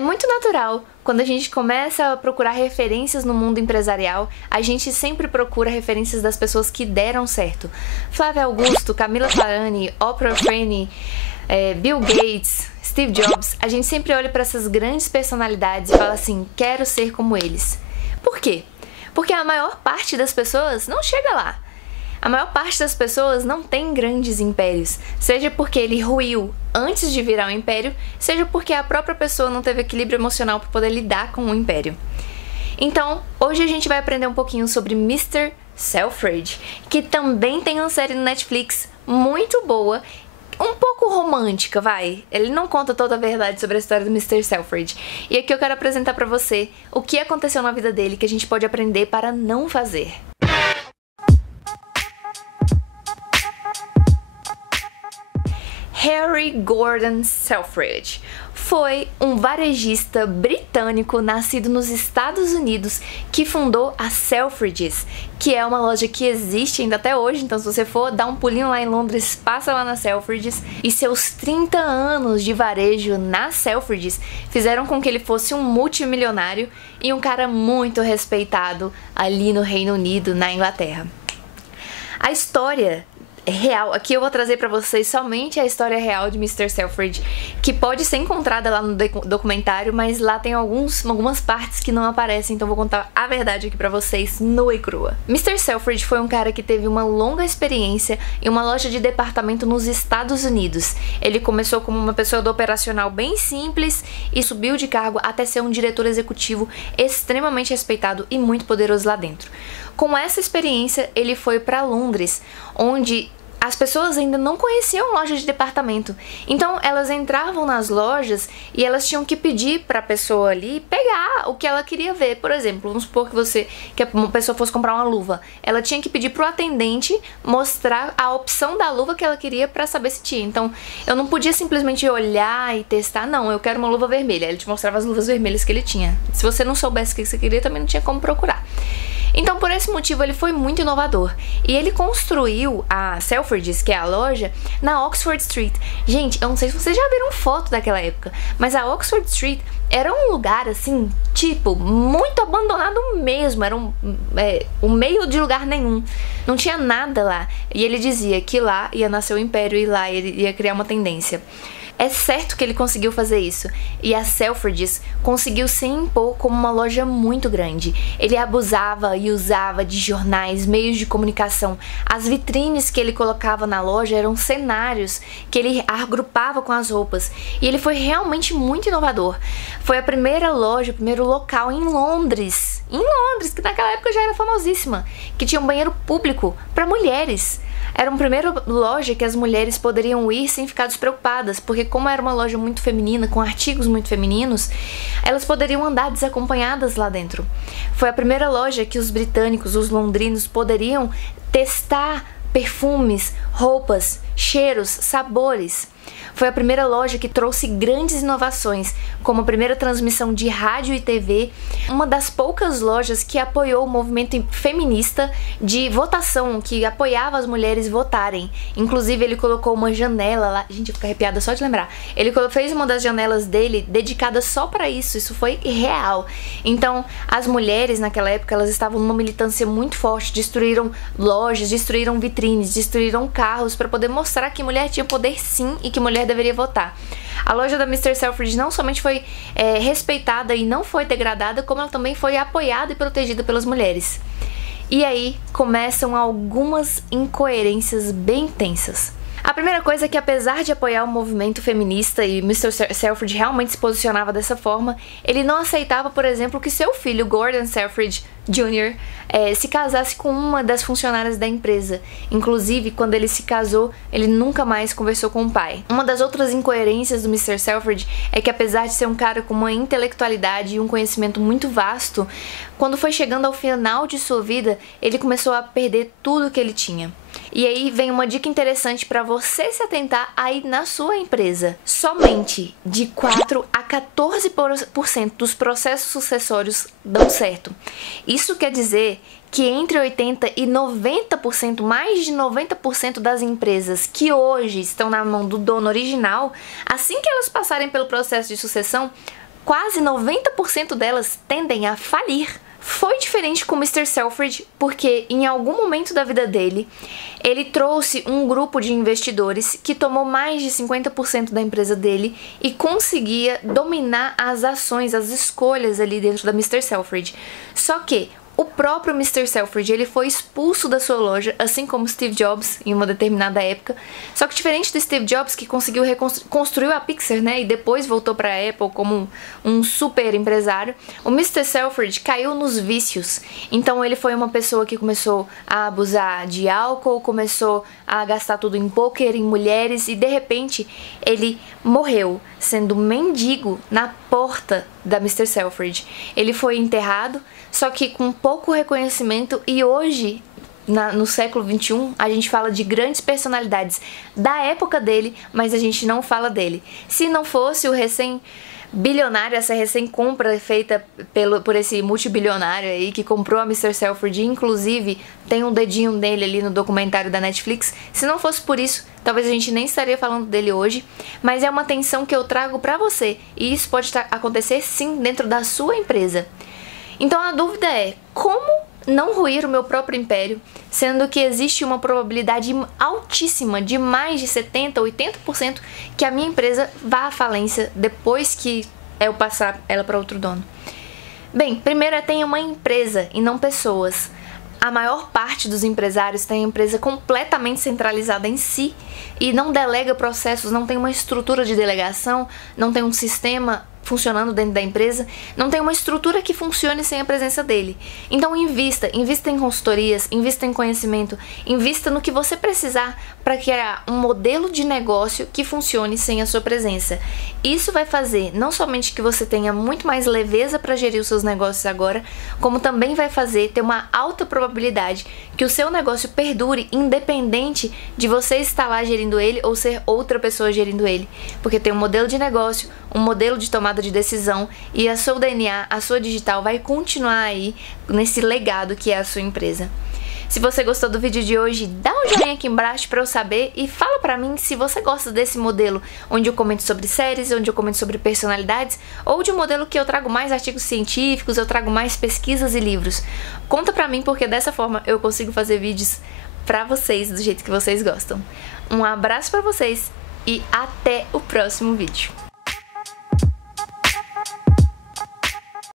É muito natural, quando a gente começa a procurar referências no mundo empresarial, a gente sempre procura referências das pessoas que deram certo. Flávio Augusto, Camila Farani, Oprah Winfrey, Bill Gates, Steve Jobs, a gente sempre olha para essas grandes personalidades e fala assim, quero ser como eles. Por quê? Porque a maior parte das pessoas não chega lá. A maior parte das pessoas não tem grandes impérios, seja porque ele ruiu antes de virar um império, seja porque a própria pessoa não teve equilíbrio emocional para poder lidar com o império. Então, hoje a gente vai aprender um pouquinho sobre Mr. Selfridge, que também tem uma série no Netflix muito boa, um pouco romântica, vai. Ele não conta toda a verdade sobre a história do Mr. Selfridge. E aqui eu quero apresentar pra você o que aconteceu na vida dele que a gente pode aprender para não fazer. Harry Gordon Selfridge foi um varejista britânico nascido nos Estados Unidos que fundou a Selfridges, que é uma loja que existe ainda até hoje, então se você for dar um pulinho lá em Londres, passa lá na Selfridges. E seus 30 anos de varejo na Selfridges fizeram com que ele fosse um multimilionário e um cara muito respeitado ali no Reino Unido, na Inglaterra. A história real, aqui eu vou trazer pra vocês somente a história real de Mr. Selfridge, que pode ser encontrada lá no documentário, mas lá tem algumas partes que não aparecem, então vou contar a verdade aqui pra vocês, nua e crua. Mr. Selfridge foi um cara que teve uma longa experiência em uma loja de departamento nos Estados Unidos. Ele começou como uma pessoa do operacional bem simples e subiu de cargo até ser um diretor executivo extremamente respeitado e muito poderoso lá dentro. Com essa experiência, ele foi para Londres, onde as pessoas ainda não conheciam lojas de departamento. Então, elas entravam nas lojas e elas tinham que pedir para a pessoa ali pegar o que ela queria ver. Por exemplo, vamos supor que uma pessoa fosse comprar uma luva. Ela tinha que pedir para o atendente mostrar a opção da luva que ela queria para saber se tinha. Então, eu não podia simplesmente olhar e testar. Não, eu quero uma luva vermelha. Ele te mostrava as luvas vermelhas que ele tinha. Se você não soubesse o que você queria, também não tinha como procurar. Então, por esse motivo, ele foi muito inovador. E ele construiu a Selfridges, que é a loja, na Oxford Street. Gente, eu não sei se vocês já viram foto daquela época, mas a Oxford Street era um lugar, assim, tipo, muito abandonado mesmo. Era um meio de lugar nenhum. Não tinha nada lá. E ele dizia que lá ia nascer o império e lá ele ia criar uma tendência. É certo que ele conseguiu fazer isso, e a Selfridges conseguiu se impor como uma loja muito grande. Ele abusava e usava de jornais, meios de comunicação. As vitrines que ele colocava na loja eram cenários que ele agrupava com as roupas, e ele foi realmente muito inovador. Foi a primeira loja, o primeiro local em Londres, que naquela época já era famosíssima, que tinha um banheiro público para mulheres. Era uma primeira loja que as mulheres poderiam ir sem ficar despreocupadas, porque como era uma loja muito feminina, com artigos muito femininos, elas poderiam andar desacompanhadas lá dentro. Foi a primeira loja que os britânicos, os londrinos, poderiam testar perfumes, roupas, cheiros, sabores. Foi a primeira loja que trouxe grandes inovações, como a primeira transmissão de rádio e TV, uma das poucas lojas que apoiou o movimento feminista de votação, que apoiava as mulheres votarem. Inclusive, ele colocou uma janela lá, gente, eu fico arrepiada só de lembrar. Ele fez uma das janelas dele dedicada só para isso foi real. Então, as mulheres naquela época, elas estavam numa militância muito forte, destruíram lojas, destruíram vitrines, destruíram carros para poder mostrar que mulher tinha poder sim e que mulher deveria votar. A loja da Mr. Selfridge não somente foi respeitada e não foi degradada, como ela também foi apoiada e protegida pelas mulheres. E aí começam algumas incoerências bem tensas. A primeira coisa é que, apesar de apoiar o movimento feminista e Mr. Selfridge realmente se posicionava dessa forma, ele não aceitava, por exemplo, que seu filho, Gordon Selfridge Jr., se casasse com uma das funcionárias da empresa. Inclusive, quando ele se casou, ele nunca mais conversou com o pai. Uma das outras incoerências do Mr. Selfridge é que, apesar de ser um cara com uma intelectualidade e um conhecimento muito vasto, quando foi chegando ao final de sua vida, ele começou a perder tudo que ele tinha. E aí vem uma dica interessante para você se atentar aí na sua empresa. Somente de 4 a 14% dos processos sucessórios dão certo. Isso quer dizer que entre 80% e 90%, mais de 90% das empresas que hoje estão na mão do dono original, assim que elas passarem pelo processo de sucessão, quase 90% delas tendem a falir. Foi diferente com o Mr. Selfridge porque em algum momento da vida dele, ele trouxe um grupo de investidores que tomou mais de 50% da empresa dele e conseguia dominar as ações, as escolhas ali dentro da Mr. Selfridge. Só que o próprio Mr. Selfridge, ele foi expulso da sua loja, assim como Steve Jobs em uma determinada época. Só que diferente do Steve Jobs, que conseguiu construiu a Pixar, né, e depois voltou para a Apple como um super empresário, o Mr. Selfridge caiu nos vícios. Então ele foi uma pessoa que começou a abusar de álcool, começou a gastar tudo em poker, em mulheres, e de repente ele morreu sendo mendigo na porta da Mr. Selfridge. Ele foi enterrado, só que com pouco reconhecimento, e hoje, no século XXI, a gente fala de grandes personalidades da época dele, mas a gente não fala dele. Se não fosse o bilionário, essa recém-compra feita por esse multibilionário aí que comprou a Mr. Selfridge, inclusive tem um dedinho dele ali no documentário da Netflix. Se não fosse por isso, talvez a gente nem estaria falando dele hoje, mas é uma tensão que eu trago pra você, e isso pode acontecer sim dentro da sua empresa. Então a dúvida é, como não ruir o meu próprio império, sendo que existe uma probabilidade altíssima de mais de 70%, 80% que a minha empresa vá à falência depois que eu passar ela para outro dono? Bem, primeiro é ter uma empresa e não pessoas. A maior parte dos empresários tem a empresa completamente centralizada em si e não delega processos, não tem uma estrutura de delegação, não tem um sistema funcionando dentro da empresa, não tem uma estrutura que funcione sem a presença dele. Então invista em consultorias, invista em conhecimento, invista no que você precisar para criar um modelo de negócio que funcione sem a sua presença. Isso vai fazer não somente que você tenha muito mais leveza para gerir os seus negócios agora, como também vai fazer ter uma alta probabilidade que o seu negócio perdure independente de você estar lá gerindo ele ou ser outra pessoa gerindo ele, porque tem um modelo de negócio, um modelo de tomada de decisão, e a seu DNA, a sua digital vai continuar aí nesse legado que é a sua empresa. Se você gostou do vídeo de hoje, dá um joinha aqui embaixo para eu saber e fala pra mim se você gosta desse modelo onde eu comento sobre séries, onde eu comento sobre personalidades, ou de um modelo que eu trago mais artigos científicos, eu trago mais pesquisas e livros. Conta pra mim, porque dessa forma eu consigo fazer vídeos pra vocês do jeito que vocês gostam. Um abraço pra vocês e até o próximo vídeo.